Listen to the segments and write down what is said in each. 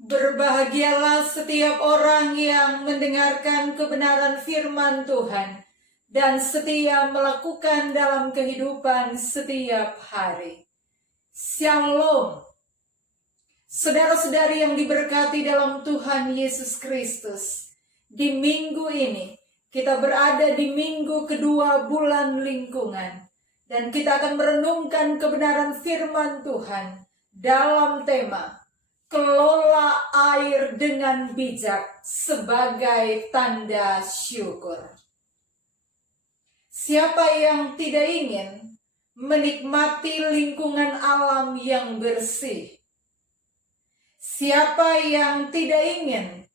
Berbahagialah setiap orang yang mendengarkan kebenaran firman Tuhan dan setia melakukan dalam kehidupan setiap hari. Shalom. Saudara-saudari yang diberkati dalam Tuhan Yesus Kristus, di minggu ini kita berada di minggu kedua bulan lingkungan dan kita akan merenungkan kebenaran firman Tuhan dalam tema kelola air dengan bijak sebagai tanda syukur. Siapa yang tidak ingin menikmati lingkungan alam yang bersih? Siapa yang tidak ingin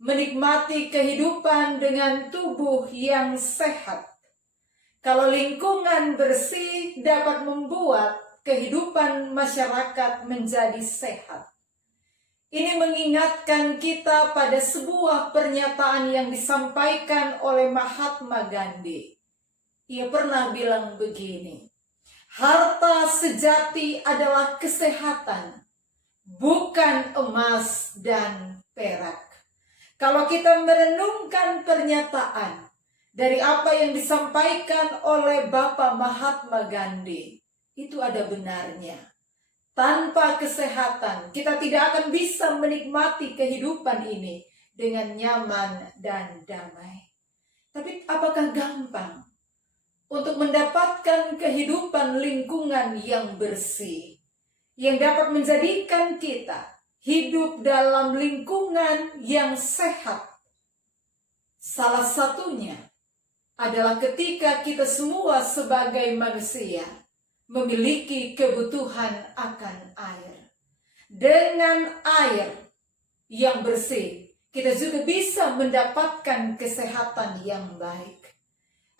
menikmati kehidupan dengan tubuh yang sehat? Kalau lingkungan bersih dapat membuat kehidupan masyarakat menjadi sehat. Ini mengingatkan kita pada sebuah pernyataan yang disampaikan oleh Mahatma Gandhi. Ia pernah bilang begini, harta sejati adalah kesehatan, bukan emas dan perak. Kalau kita merenungkan pernyataan dari apa yang disampaikan oleh Bapak Mahatma Gandhi, itu ada benarnya. Tanpa kesehatan, kita tidak akan bisa menikmati kehidupan ini dengan nyaman dan damai. Tapi apakah gampang untuk mendapatkan kehidupan lingkungan yang bersih, yang dapat menjadikan kita hidup dalam lingkungan yang sehat? Salah satunya adalah ketika kita semua sebagai manusia memiliki kebutuhan akan air. Dengan air yang bersih, kita juga bisa mendapatkan kesehatan yang baik.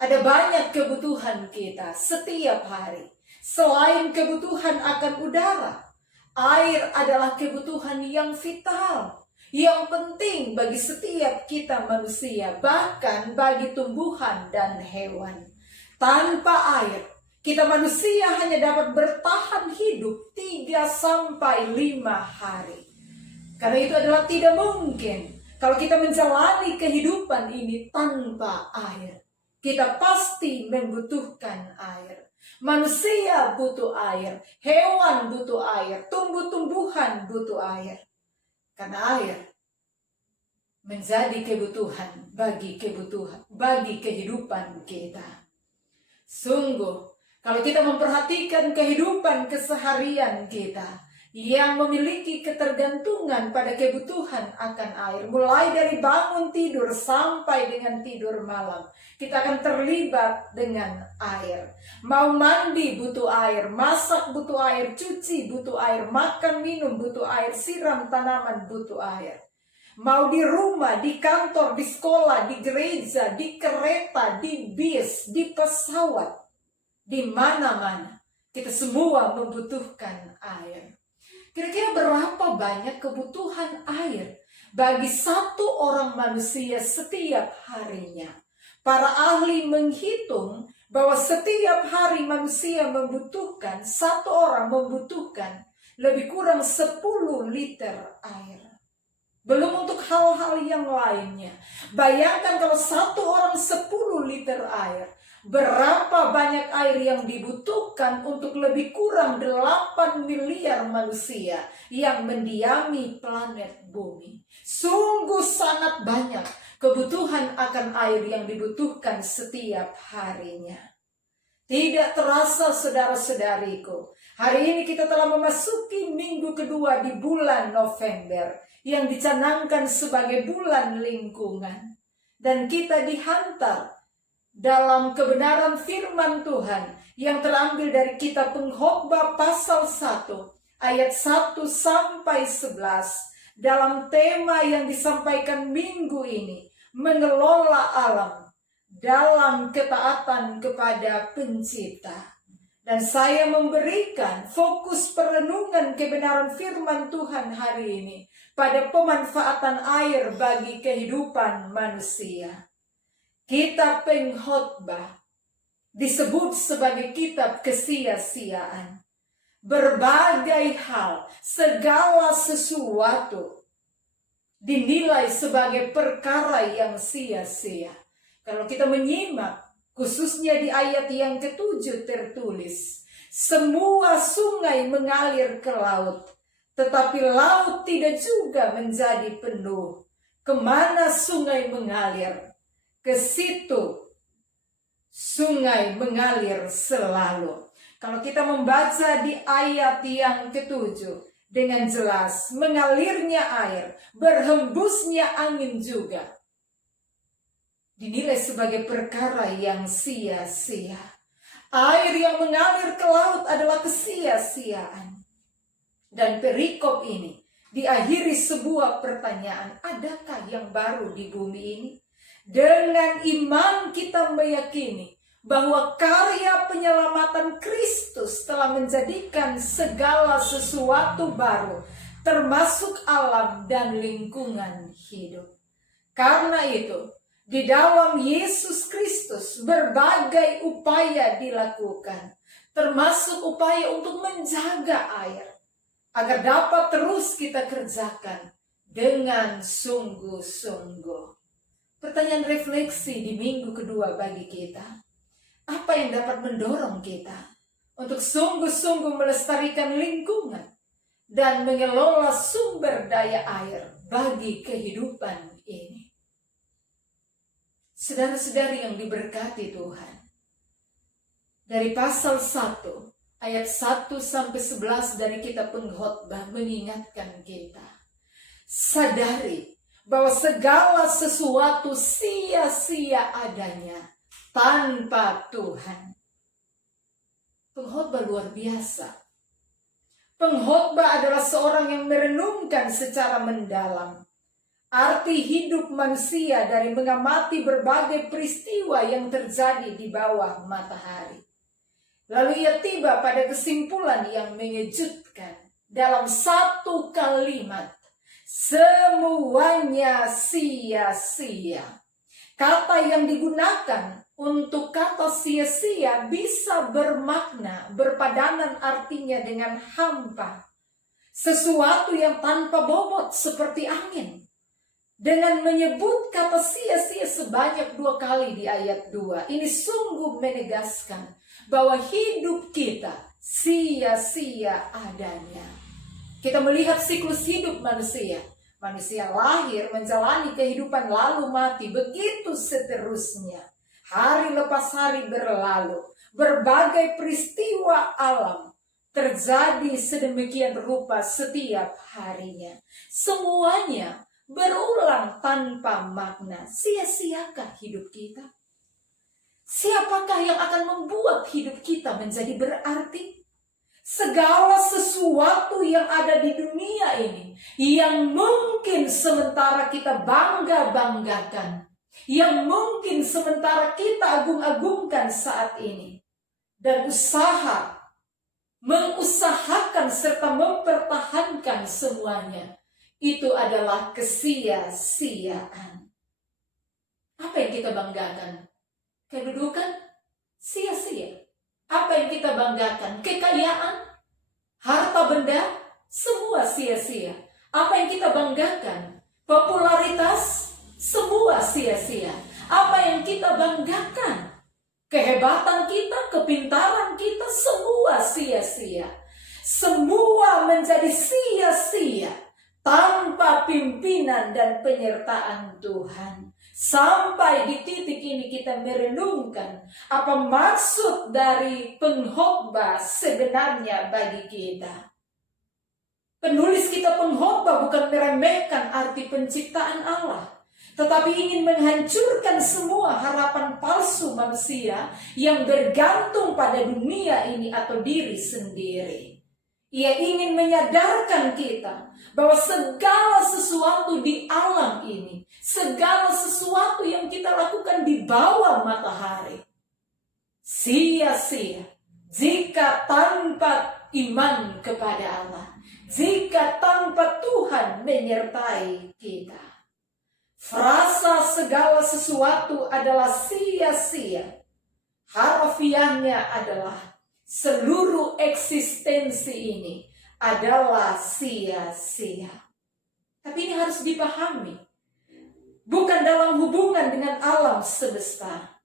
Ada banyak kebutuhan kita setiap hari. Selain kebutuhan akan udara, air adalah kebutuhan yang vital, yang penting bagi setiap kita manusia, bahkan bagi tumbuhan dan hewan. Tanpa air, kita manusia hanya dapat bertahan hidup 3-5 hari. Karena itu adalah tidak mungkin kalau kita menjalani kehidupan ini tanpa air. Kita pasti membutuhkan air. Manusia butuh air, hewan butuh air, tumbuh-tumbuhan butuh air. Karena air menjadi kebutuhan bagi kehidupan kita. Sungguh, kalau kita memperhatikan kehidupan keseharian kita yang memiliki ketergantungan pada kebutuhan akan air, mulai dari bangun tidur sampai dengan tidur malam, kita akan terlibat dengan air. Mau mandi butuh air, masak butuh air, cuci butuh air, makan minum butuh air, siram tanaman butuh air. Mau di rumah, di kantor, di sekolah, di gereja, di kereta, di bis, di pesawat, di mana-mana kita semua membutuhkan air. Kira-kira berapa banyak kebutuhan air bagi satu orang manusia setiap harinya? Para ahli menghitung bahwa setiap hari manusia membutuhkan, satu orang membutuhkan lebih kurang 10 liter air. Belum untuk hal-hal yang lainnya. Bayangkan kalau satu orang 10 liter air, berapa banyak air yang dibutuhkan untuk lebih kurang 8 miliar manusia yang mendiami planet bumi. Sungguh sangat banyak kebutuhan akan air yang dibutuhkan setiap harinya. Tidak terasa saudara-saudariku, hari ini kita telah memasuki minggu kedua di bulan November yang dicanangkan sebagai bulan lingkungan. Dan kita dihantar dalam kebenaran firman Tuhan yang terambil dari kitab Pengkhotbah pasal 1 ayat 1 sampai 11 dalam tema yang disampaikan minggu ini, mengelola alam dalam ketaatan kepada Pencipta. Dan saya memberikan fokus perenungan kebenaran firman Tuhan hari ini pada pemanfaatan air bagi kehidupan manusia. Kitab Pengkhotbah disebut sebagai kitab kesia-siaan. Berbagai hal, segala sesuatu dinilai sebagai perkara yang sia-sia. Kalau kita menyimak, khususnya di ayat yang ke-7 tertulis, semua sungai mengalir ke laut, tetapi laut tidak juga menjadi penuh. Kemana sungai mengalir, ke situ sungai mengalir selalu. Kalau kita membaca di ayat yang ke-7, dengan jelas mengalirnya air, berhembusnya angin juga dinilai sebagai perkara yang sia-sia. Air yang mengalir ke laut adalah kesia-siaan. Dan perikop ini diakhiri sebuah pertanyaan, adakah yang baru di bumi ini? Dengan iman kita meyakini bahwa karya penyelamatan Kristus telah menjadikan segala sesuatu baru, termasuk alam dan lingkungan hidup. Karena itu, di dalam Yesus Kristus berbagai upaya dilakukan, termasuk upaya untuk menjaga air, agar dapat terus kita kerjakan dengan sungguh-sungguh. Pertanyaan refleksi di minggu kedua bagi kita, apa yang dapat mendorong kita untuk sungguh-sungguh melestarikan lingkungan dan mengelola sumber daya air bagi kehidupan ini? Saudara-saudari yang diberkati Tuhan, dari pasal 1 ayat 1 sampai 11 dari kitab Pengkhotbah mengingatkan kita, sadari bahwa segala sesuatu sia-sia adanya tanpa Tuhan. Pengkhotbah luar biasa. Pengkhotbah adalah seorang yang merenungkan secara mendalam arti hidup manusia dari mengamati berbagai peristiwa yang terjadi di bawah matahari. Lalu ia tiba pada kesimpulan yang mengejutkan dalam satu kalimat, semuanya sia-sia. Kata yang digunakan untuk kata sia-sia bisa bermakna, berpadanan artinya dengan hampa. Sesuatu yang tanpa bobot seperti angin. Dengan menyebut kata sia-sia sebanyak 2 kali di ayat 2, ini sungguh menegaskan bahwa hidup kita sia-sia adanya. Kita melihat siklus hidup manusia. Manusia lahir, menjalani kehidupan lalu mati, begitu seterusnya. Hari lepas hari berlalu, berbagai peristiwa alam terjadi sedemikian rupa setiap harinya. Semuanya berulang tanpa makna. Sia-siakah hidup kita? Siapakah yang akan membuat hidup kita menjadi berarti? Segala sesuatu yang ada di dunia ini, yang mungkin sementara kita bangga-banggakan, yang mungkin sementara kita agung-agungkan saat ini, dan mengusahakan serta mempertahankan semuanya, itu adalah kesia-siaan. Apa yang kita banggakan? Kedudukan? Sia-sia. Apa yang kita banggakan? Kekayaan? Harta benda? Semua sia-sia. Apa yang kita banggakan? Popularitas? Semua sia-sia. Apa yang kita banggakan? Kehebatan kita, kepintaran kita, semua sia-sia. Semua menjadi sia-sia tanpa pimpinan dan penyertaan Tuhan. Sampai di titik ini kita merenungkan apa maksud dari pengkhotbah sebenarnya bagi kita. Penulis kitab Pengkhotbah bukan meremehkan arti penciptaan Allah, tetapi ingin menghancurkan semua harapan palsu manusia yang bergantung pada dunia ini atau diri sendiri. Ia ingin menyadarkan kita bahwa segala sesuatu di alam ini, segala sesuatu yang kita lakukan di bawah matahari, sia-sia jika tanpa iman kepada Allah, jika tanpa Tuhan menyertai kita. Frasa segala sesuatu adalah sia-sia, harfiahnya adalah seluruh eksistensi ini adalah sia-sia. Tapi ini harus dipahami. Bukan dalam hubungan dengan alam semesta,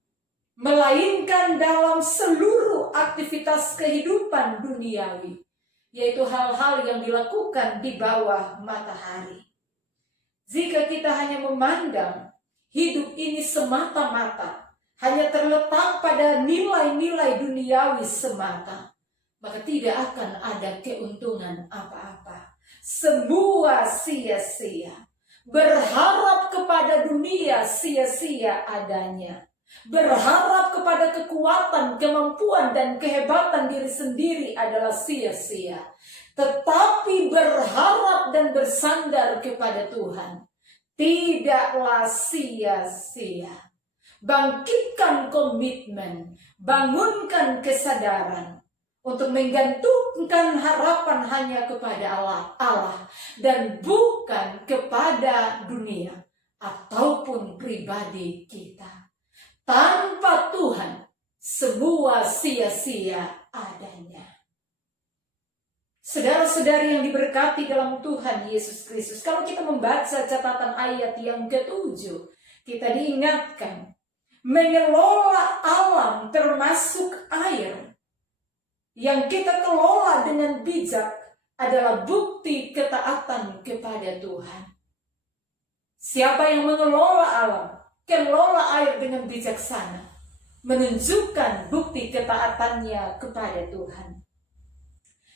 melainkan dalam seluruh aktivitas kehidupan duniawi, yaitu hal-hal yang dilakukan di bawah matahari. Jika kita hanya memandang hidup ini semata-mata, hanya terletak pada nilai-nilai duniawi semata, maka tidak akan ada keuntungan apa-apa. Semua sia-sia. Berharap kepada dunia sia-sia adanya. Berharap kepada kekuatan, kemampuan, dan kehebatan diri sendiri adalah sia-sia. Tetapi berharap dan bersandar kepada Tuhan tidaklah sia-sia. Bangkitkan komitmen, bangunkan kesadaran untuk menggantungkan harapan hanya kepada Allah dan bukan kepada dunia ataupun pribadi kita. Tanpa Tuhan, semua sia-sia adanya. Saudara-saudari yang diberkati dalam Tuhan Yesus Kristus, kalau kita membaca catatan ayat yang ke-7, kita diingatkan mengelola alam termasuk air yang kita kelola dengan bijak adalah bukti ketaatan kepada Tuhan. Siapa yang mengelola alam, kelola air dengan bijaksana, menunjukkan bukti ketaatannya kepada Tuhan.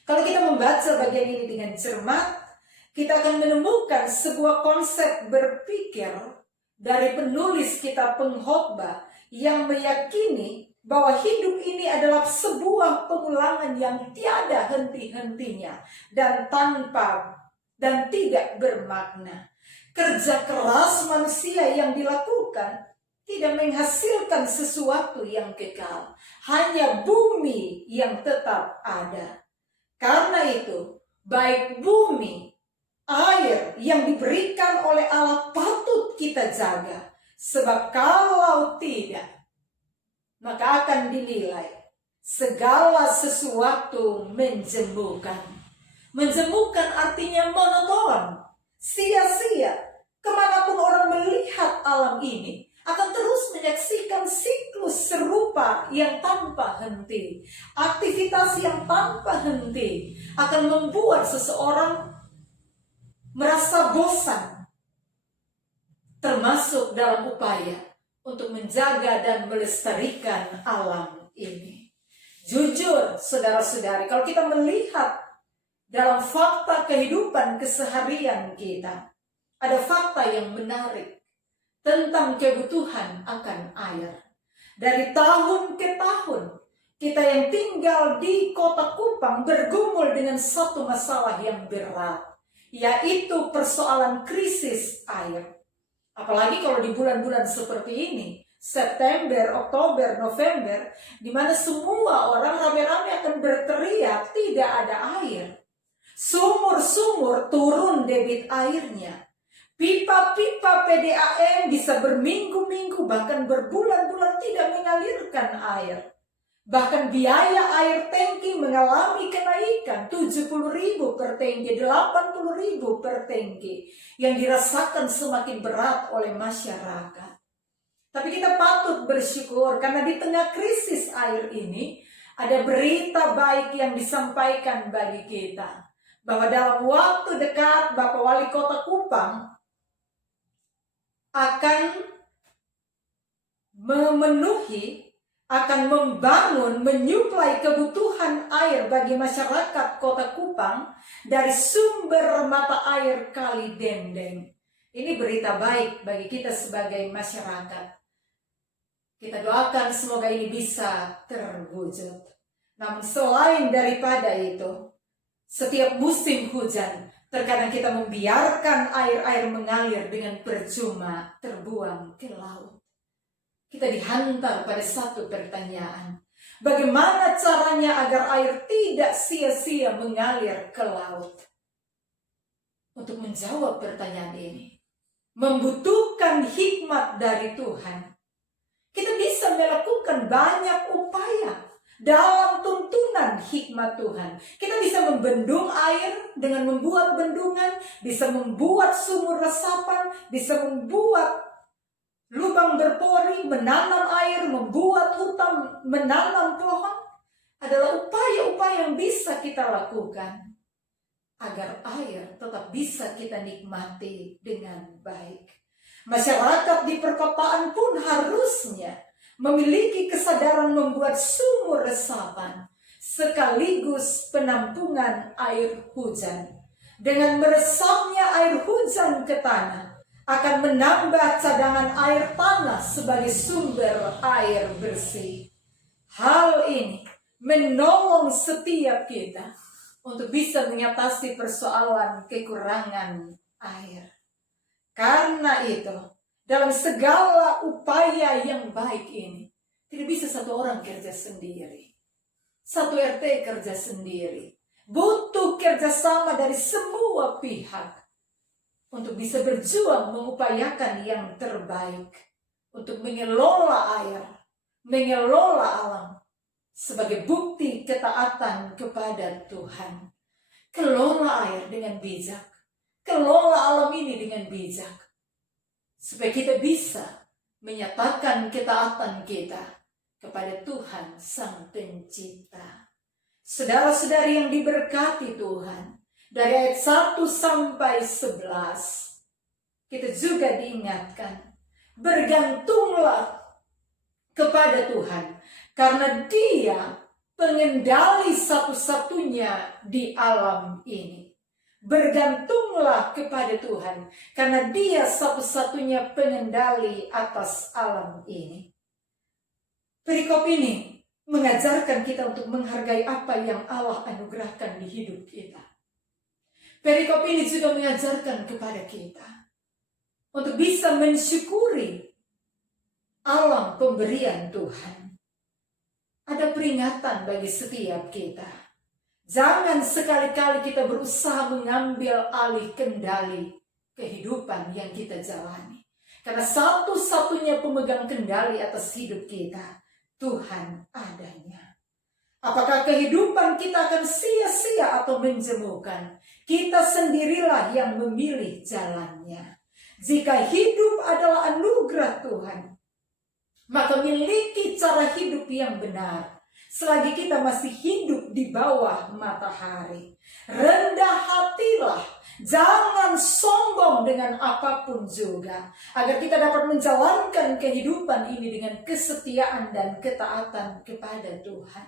Kalau kita membaca bagian ini dengan cermat, kita akan menemukan sebuah konsep berpikir dari penulis kitab Pengkhotbah yang meyakini bahwa hidup ini adalah sebuah pengulangan yang tiada henti-hentinya dan tidak bermakna. Kerja keras manusia yang dilakukan tidak menghasilkan sesuatu yang kekal, hanya bumi yang tetap ada. Karena itu, baik bumi, air yang diberikan oleh Allah patut kita jaga, sebab kalau tidak, maka akan dinilai segala sesuatu menjemukan. Menjemukan artinya monoton, sia-sia. Kemanapun orang melihat alam ini, akan terus menyaksikan siklus serupa yang tanpa henti. Aktivitas yang tanpa henti akan membuat seseorang merasa bosan, termasuk dalam upaya untuk menjaga dan melestarikan alam ini. Jujur, saudara-saudari, kalau kita melihat dalam fakta kehidupan keseharian kita, ada fakta yang menarik tentang kebutuhan akan air. Dari tahun ke tahun, kita yang tinggal di kota Kupang bergumul dengan satu masalah yang berat, yaitu persoalan krisis air. Apalagi kalau di bulan-bulan seperti ini, September, Oktober, November, di mana semua orang rame-rame akan berteriak tidak ada air. Sumur-sumur turun debit airnya. Pipa-pipa PDAM bisa berminggu-minggu bahkan berbulan-bulan tidak mengalirkan air. Bahkan biaya air tangki mengalami kenaikan 70.000 per tangki, 80.000 per tangki yang dirasakan semakin berat oleh masyarakat. Tapi kita patut bersyukur karena di tengah krisis air ini ada berita baik yang disampaikan bagi kita. Bahwa dalam waktu dekat Bapak Wali Kota Kupang akan memenuhi, akan membangun, menyuplai kebutuhan air bagi masyarakat Kota Kupang dari sumber mata air Kali Dendeng. Ini berita baik bagi kita sebagai masyarakat. Kita doakan semoga ini bisa terwujud. Namun selain daripada itu, setiap musim hujan, terkadang kita membiarkan air-air mengalir dengan percuma terbuang ke laut. Kita dihantar pada satu pertanyaan. Bagaimana caranya agar air tidak sia-sia mengalir ke laut? Untuk menjawab pertanyaan ini, membutuhkan hikmat dari Tuhan. Kita bisa melakukan banyak upaya, dalam tuntunan hikmat Tuhan. Kita bisa membendung air dengan membuat bendungan, bisa membuat sumur resapan, bisa membuat lubang berpori, menanam air, membuat hutan, menanam pohon. Adalah upaya-upaya yang bisa kita lakukan agar air tetap bisa kita nikmati dengan baik. Masyarakat di perkotaan pun harusnya memiliki kesadaran membuat sumur resapan sekaligus penampungan air hujan. Dengan meresapnya air hujan ke tanah akan menambah cadangan air tanah sebagai sumber air bersih. Hal ini menolong setiap kita untuk bisa mengatasi persoalan kekurangan air. Karena itu, dalam segala upaya yang baik ini, tidak bisa satu orang kerja sendiri. Satu RT kerja sendiri. Butuh kerjasama dari semua pihak untuk bisa berjuang mengupayakan yang terbaik. Untuk mengelola air, mengelola alam sebagai bukti ketaatan kepada Tuhan. Kelola air dengan bijak. Kelola alam ini dengan bijak. Supaya kita bisa menyatakan ketaatan kita kepada Tuhan Sang Pencipta. Saudara-saudari yang diberkati Tuhan, dari ayat 1 sampai 11, kita juga diingatkan, bergantunglah kepada Tuhan, karena Dia pengendali satu-satunya di alam ini. Bergantunglah kepada Tuhan, karena Dia satu-satunya pengendali atas alam ini. Perikop ini mengajarkan kita untuk menghargai apa yang Allah anugerahkan di hidup kita. Perikop ini juga mengajarkan kepada kita untuk bisa mensyukuri alam pemberian Tuhan. Ada peringatan bagi setiap kita. Jangan sekali-kali kita berusaha mengambil alih kendali kehidupan yang kita jalani. Karena satu-satunya pemegang kendali atas hidup kita, Tuhan adanya. Apakah kehidupan kita akan sia-sia atau menjemukan? Kita sendirilah yang memilih jalannya. Jika hidup adalah anugerah Tuhan, maka miliki cara hidup yang benar. Selagi kita masih hidup di bawah matahari, rendah hatilah, jangan sombong dengan apapun juga, agar kita dapat menjalankan kehidupan ini dengan kesetiaan dan ketaatan kepada Tuhan.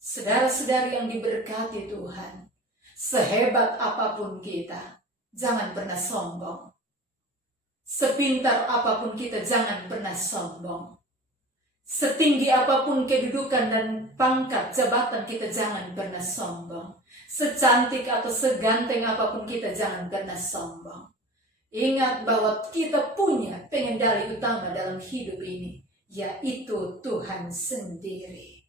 Saudara-saudari yang diberkati Tuhan, sehebat apapun kita, jangan pernah sombong. Sepintar apapun kita, jangan pernah sombong. Setinggi apapun kedudukan dan pangkat jabatan kita, jangan pernah sombong. Secantik atau seganteng apapun kita, jangan pernah sombong. Ingat bahwa kita punya pengendali utama dalam hidup ini, yaitu Tuhan sendiri.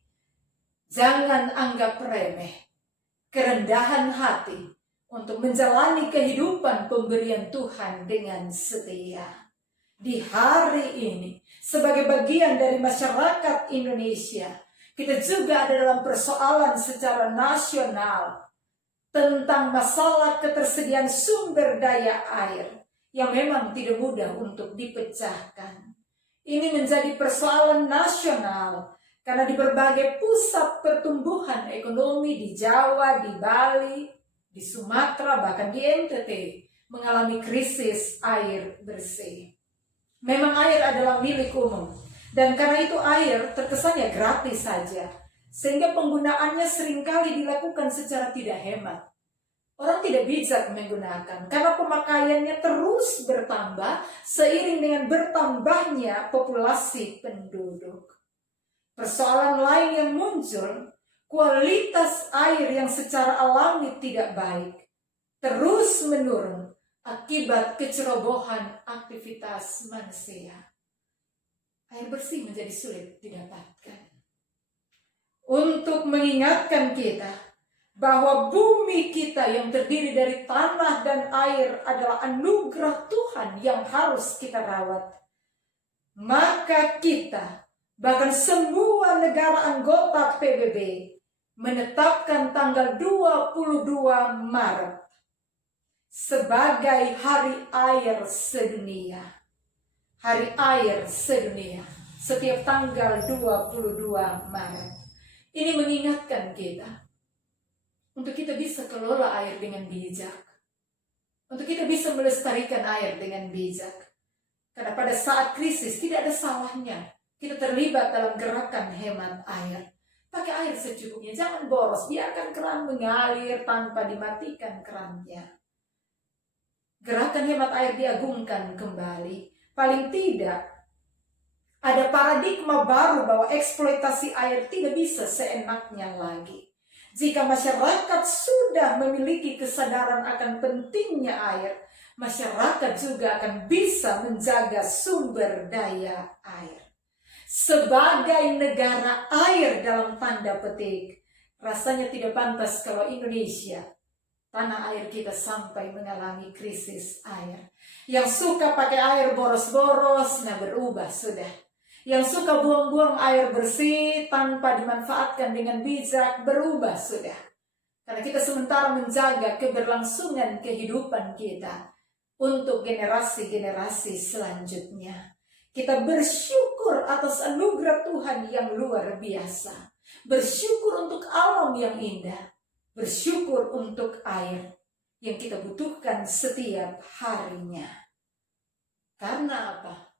Jangan anggap remeh kerendahan hati untuk menjalani kehidupan pemberian Tuhan dengan setia. Di hari ini, sebagai bagian dari masyarakat Indonesia, kita juga ada dalam persoalan secara nasional tentang masalah ketersediaan sumber daya air yang memang tidak mudah untuk dipecahkan. Ini menjadi persoalan nasional karena di berbagai pusat pertumbuhan ekonomi di Jawa, di Bali, di Sumatera, bahkan di NTT mengalami krisis air bersih. Memang air adalah milik umum, dan karena itu air terkesannya gratis saja, sehingga penggunaannya seringkali dilakukan secara tidak hemat. Orang tidak bijak menggunakan, karena pemakaiannya terus bertambah seiring dengan bertambahnya populasi penduduk. Persoalan lain yang muncul, kualitas air yang secara alami tidak baik, terus menurun akibat kecerobohan aktivitas manusia. Air bersih menjadi sulit didapatkan. Untuk mengingatkan kita bahwa bumi kita yang terdiri dari tanah dan air adalah anugerah Tuhan yang harus kita rawat, maka kita Bahkan semua negara anggota PBB menetapkan tanggal 22 Maret sebagai Hari Air Sedunia. Hari Air Sedunia setiap tanggal 22 Maret. Ini mengingatkan kita untuk kita bisa kelola air dengan bijak. Untuk kita bisa melestarikan air dengan bijak. Karena pada saat krisis tidak ada salahnya kita terlibat dalam gerakan hemat air. Pakai air secukupnya, jangan boros, biarkan keran mengalir tanpa dimatikan kerannya. Gerakan hemat air diagungkan kembali. Paling tidak, ada paradigma baru bahwa eksploitasi air tidak bisa seenaknya lagi. Jika masyarakat sudah memiliki kesadaran akan pentingnya air, masyarakat juga akan bisa menjaga sumber daya air. Sebagai negara air dalam tanda petik, rasanya tidak pantas kalau Indonesia, tanah air kita, sampai mengalami krisis air. Yang suka pakai air boros-boros, nah berubah sudah. Yang suka buang-buang air bersih tanpa dimanfaatkan dengan bijak, berubah sudah. Karena kita sementara menjaga keberlangsungan kehidupan kita untuk generasi-generasi selanjutnya. Kita bersyukur atas anugerah Tuhan yang luar biasa. Bersyukur untuk alam yang indah. Bersyukur untuk air yang kita butuhkan setiap harinya. Karena apa?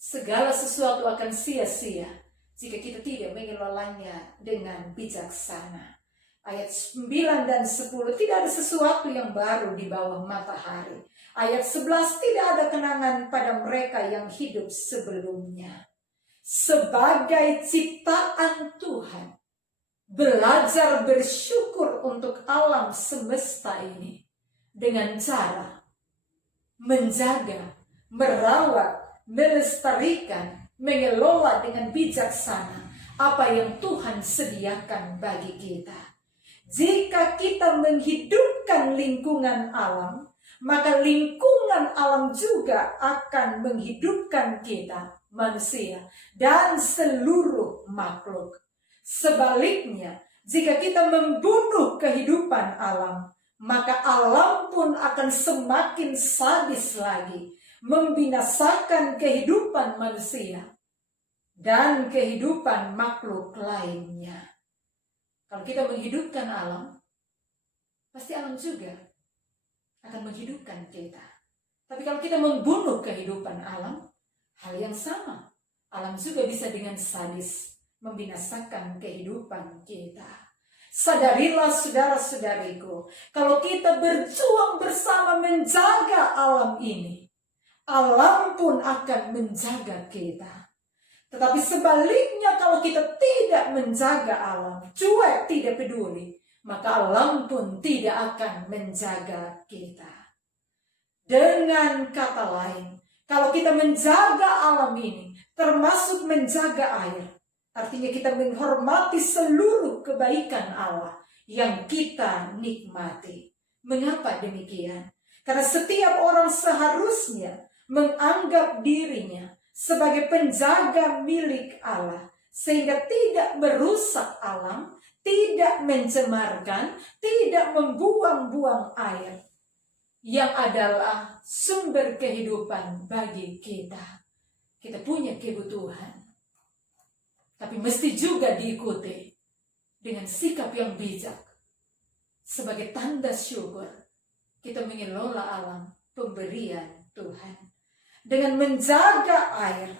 Segala sesuatu akan sia-sia jika kita tidak mengelolanya dengan bijaksana. Ayat 9 dan 10, tidak ada sesuatu yang baru di bawah matahari. Ayat 11, tidak ada kenangan pada mereka yang hidup sebelumnya. Sebagai ciptaan Tuhan, belajar bersyukur untuk alam semesta ini dengan cara menjaga, merawat, melestarikan, mengelola dengan bijaksana apa yang Tuhan sediakan bagi kita. Jika kita menghidupkan lingkungan alam, maka lingkungan alam juga akan menghidupkan kita, manusia, dan seluruh makhluk. Sebaliknya, jika kita membunuh kehidupan alam, maka alam pun akan semakin sadis lagi, membinasakan kehidupan manusia dan kehidupan makhluk lainnya. Kalau kita menghidupkan alam, pasti alam juga akan menghidupkan kita. Tapi kalau kita membunuh kehidupan alam, hal yang sama. Alam juga bisa dengan sadis membinasakan kehidupan kita. Sadarilah saudara-saudariku, kalau kita berjuang bersama menjaga alam ini, alam pun akan menjaga kita. Tetapi sebaliknya, kalau kita tidak menjaga alam, cuek, tidak peduli, maka alam pun tidak akan menjaga kita. Dengan kata lain, kalau kita menjaga alam ini, termasuk menjaga air, artinya kita menghormati seluruh kebaikan Allah yang kita nikmati. Mengapa demikian? Karena setiap orang seharusnya menganggap dirinya sebagai penjaga milik Allah, sehingga tidak merusak alam, tidak mencemarkan, tidak membuang-buang air yang adalah sumber kehidupan bagi kita. Kita punya kebutuhan, tapi mesti juga diikuti dengan sikap yang bijak. Sebagai tanda syukur, kita mengelola alam pemberian Tuhan. Dengan menjaga air,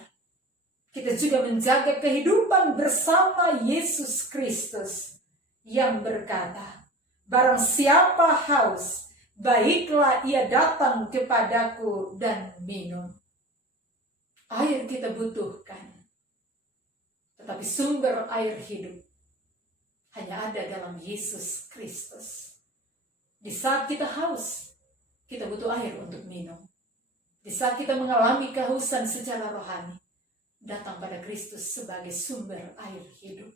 kita juga menjaga kehidupan bersama Yesus Kristus yang berkata, barang siapa haus, baiklah ia datang kepadaku dan minum. Air kita butuhkan, tetapi sumber air hidup hanya ada dalam Yesus Kristus. Di saat kita haus, kita butuh air untuk minum. Di saat kita mengalami kehausan secara rohani, datang pada Kristus sebagai sumber air hidup.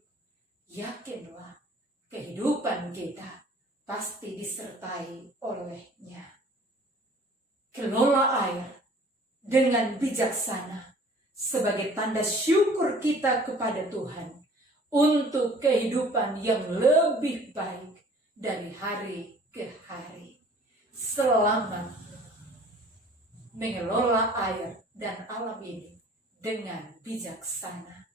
Yakinlah, kehidupan kita pasti disertai olehnya. Kelola air dengan bijaksana, sebagai tanda syukur kita kepada Tuhan untuk kehidupan yang lebih baik dari hari ke hari. Selamat mengelola air dan alam ini dengan bijaksana.